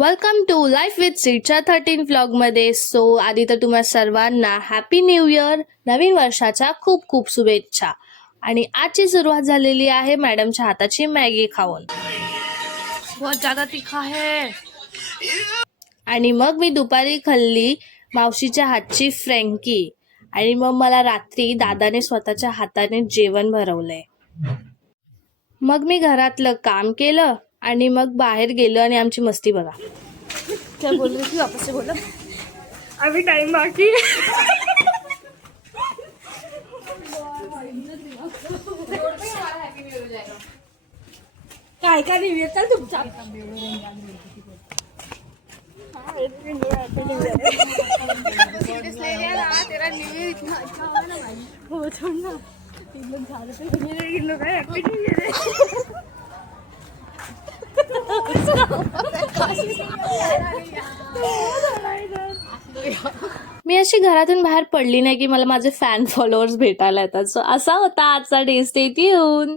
Welcome to life with सीटच्या 13 व्लॉगमध्ये. So आधी तर तुम्हा सर्वांना हॅपी न्यू इयर, नवीन वर्षाच्या खूप खूप शुभेच्छा. आणि आजची सुरुवात झालेली आहे मॅडमच्या हाताची मॅगी खाऊन. बहुत ज्यादा तिखा आहे. आणि मग मी दुपारी खाल्ली मावशीच्या हातची फ्रँकी. आणि मग मला रात्री दादाने स्वतःच्या हाताने जेवण भरवलंय. मग मी घरातलं काम केलं आणि मग बाहेर गेलो आणि आमची मस्ती बघा. क्या बोल रही थी, वापस से बोलो. अभी टाइम बाकी. काय काय नाही चल तुमचा. तेरा न्यू ईयर इतना अच्छा होगा ना भाई. हो छोड़ ना. 3 लोग जा रहे थे, मेरे 3 लोग हैप्पी न्यू ईयर. मी अशी घरातून बाहेर पडली नाही की मला माझे फॅन फॉलोअर्स भेटायला येतात. सो असा होता आजचा डे. Stay tune.